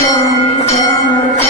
không không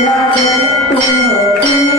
la que.